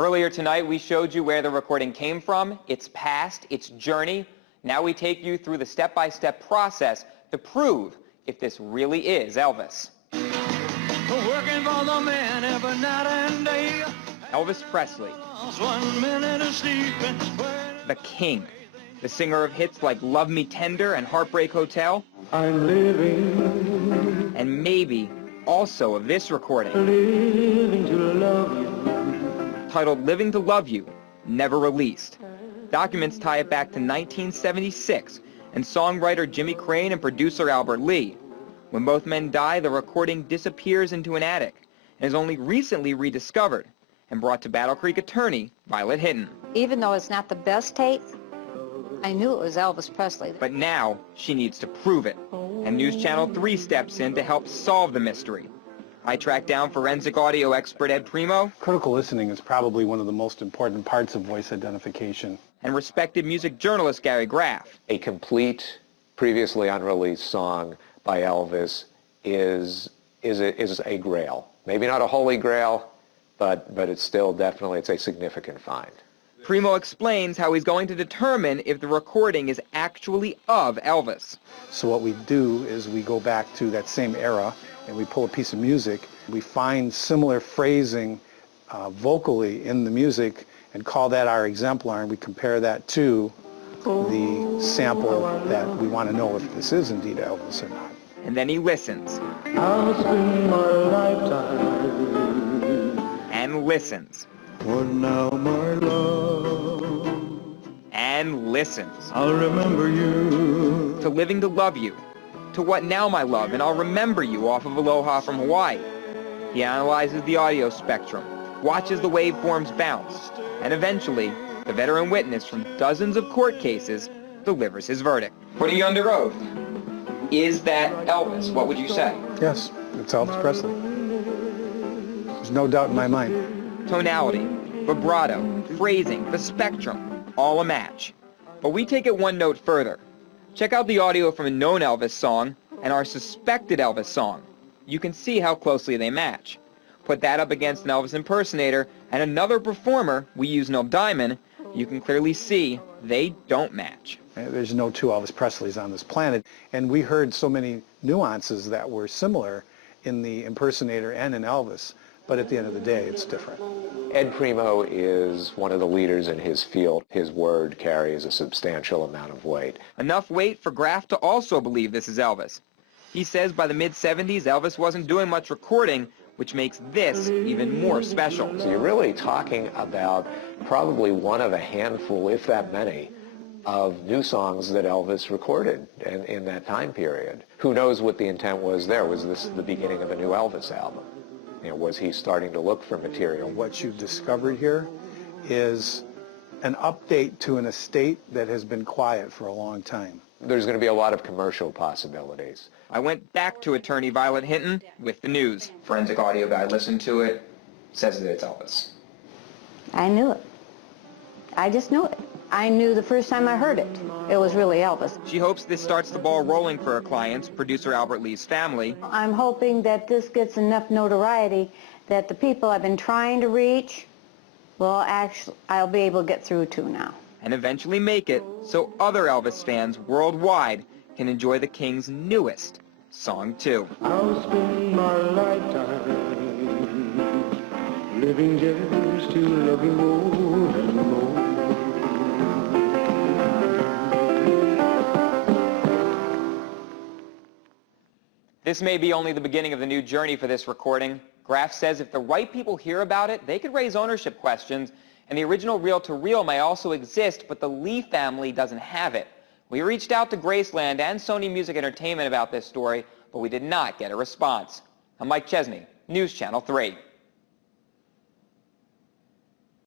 Earlier tonight, we showed you where the recording came from, its past, its journey. Now we take you through the step-by-step process to prove if this really is Elvis. Working for the man every night and day. Elvis Presley, 1 minute of sleeping. the king, the singer of hits like Love Me Tender and Heartbreak Hotel, I'm living, and maybe also of this recording, living to love you. titled Living to Love You, never released. Documents tie it back to 1976, and songwriter Jimmy Crane and producer Albert Lee. When both men die, the recording disappears into an attic and is only recently rediscovered and brought to Battle Creek attorney Violet Hinton. Even though it's not the best tape, I knew it was Elvis Presley. But now she needs to prove it, and News Channel 3 steps in to help solve the mystery. I tracked down forensic audio expert Ed Primeau. Critical listening is probably one of the most important parts of voice identification. And respected music journalist Gary Graff. A complete, previously unreleased song by Elvis is a grail. Maybe not a holy grail, but it's still definitely, it's a significant find. Primeau explains how he's going to determine if the recording is actually of Elvis. So what we do is we go back to that same era and we pull a piece of music. We find similar phrasing vocally in the music and call that our exemplar, and we compare that to the sample that we want to know if this is indeed Elvis or not. And then he listens. I'll spend my lifetime. And listens. For now, my love. And listens. I'll remember you. To Living to Love You. To What Now, My Love, and I'll Remember You off of Aloha from Hawaii. He analyzes the audio spectrum, watches the waveforms bounce, and eventually, the veteran witness from dozens of court cases delivers his verdict. Putting you under oath, is that Elvis? What would you say? Yes, it's Elvis Presley. There's no doubt in my mind. Tonality, vibrato, phrasing, the spectrum, all a match. But we take it one note further. Check out the audio from a known Elvis song and our suspected Elvis song. You can see how closely they match. Put that up against an Elvis impersonator and another performer, we use Neil Diamond, you can clearly see they don't match. There's no two Elvis Presleys on this planet, and we heard so many nuances that were similar in the impersonator and in Elvis, but at the end of the day, it's different. Ed Primeau is one of the leaders in his field. His word carries a substantial amount of weight. Enough weight for Graff to also believe this is Elvis. He says by the mid-70s, Elvis wasn't doing much recording, which makes this even more special. So you're really talking about probably one of a handful, if that many, of new songs that Elvis recorded in that time period. Who knows what the intent was there? Was this the beginning of a new Elvis album? You know, was he starting to look for material? What you've discovered here is an update to an estate that has been quiet for a long time. There's going to be a lot of commercial possibilities. I went back to attorney Violet Hinton with the news. Forensic audio guy listened to it, says that it's Elvis. I knew it. I just knew it. I knew the first time I heard it, it was really Elvis. She hopes this starts the ball rolling for her clients, producer Albert Lee's family. I'm hoping that this gets enough notoriety that the people I've been trying to reach, well, actually, I'll be able to get through to now. And eventually make it so other Elvis fans worldwide can enjoy the King's newest song too. I'll spend my lifetime living just to love you more and more. This may be only the beginning of the new journey for this recording. Graff says if the right people hear about it, they could raise ownership questions, and the original reel-to-reel may also exist, but the Lee family doesn't have it. We reached out to Graceland and Sony Music Entertainment about this story, but we did not get a response. I'm Mike Chesney, News Channel 3.